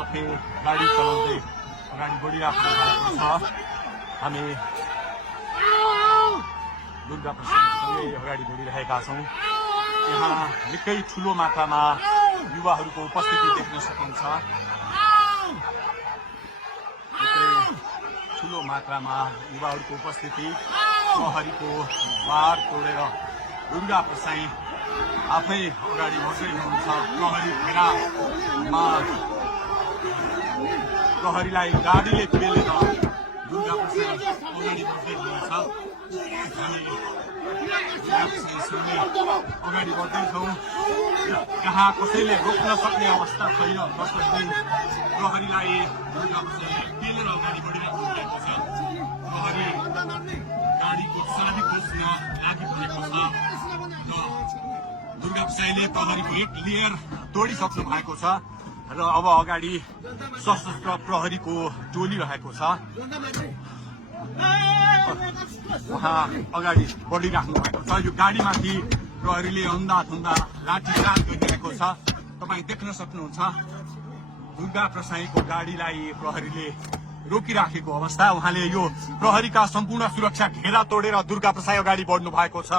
आफै गाडी चलाउँदै अगाडि बढिराख्नु भएको छ। हामी दुर्गा प्रसादसँगै अगाडि बढिरहेका छौँ। यहाँ निकै ठुलो मात्रामा युवाहरूको उपस्थिति देख्न सकिन्छ। निकै ठुलो मात्रामा युवाहरूको उपस्थिति, प्रहरीको बार तोडेर दुर्गा प्रसाई आफै अगाडि बढ्दै हुनुहुन्छ। प्रहरी घेरामा प्रहरीलाई गाडीले पेलेर दुर्गा प्रसाई अगाडि बढ्दै हुनुहुन्छ। अगाडि बढ्दैछौँ। यहाँ कसैले रोक्न सक्ने अवस्था छैन। जसरी प्रहरीलाई दुर्गा प्रसाईले पेलेर अगाडि बढिरहेको भएको छ। प्रहरी गाडीको चाबी खोज्न लागिपरेको छ र दुर्गा प्रसाईले प्रहरीको एक लेयर तोडिसक्नु भएको छ र अब अगाडि सशस्त्र प्रहरीको टोली रहेको छ। उहाँ अगाडि बढिराख्नु भएको छ। यो गाडीमाथि प्रहरीले अन्धाधुन्दा लाठीचार्ज गरिरहेको छ। तपाईँ देख्न सक्नुहुन्छ दुर्गा प्रसाईको गाडीलाई प्रहरीले रोकिराखेको अवस्था। उहाँले यो प्रहरीका सम्पूर्ण सुरक्षा घेरा तोडेर दुर्गा प्रसाई अगाडि बढ्नु भएको छ।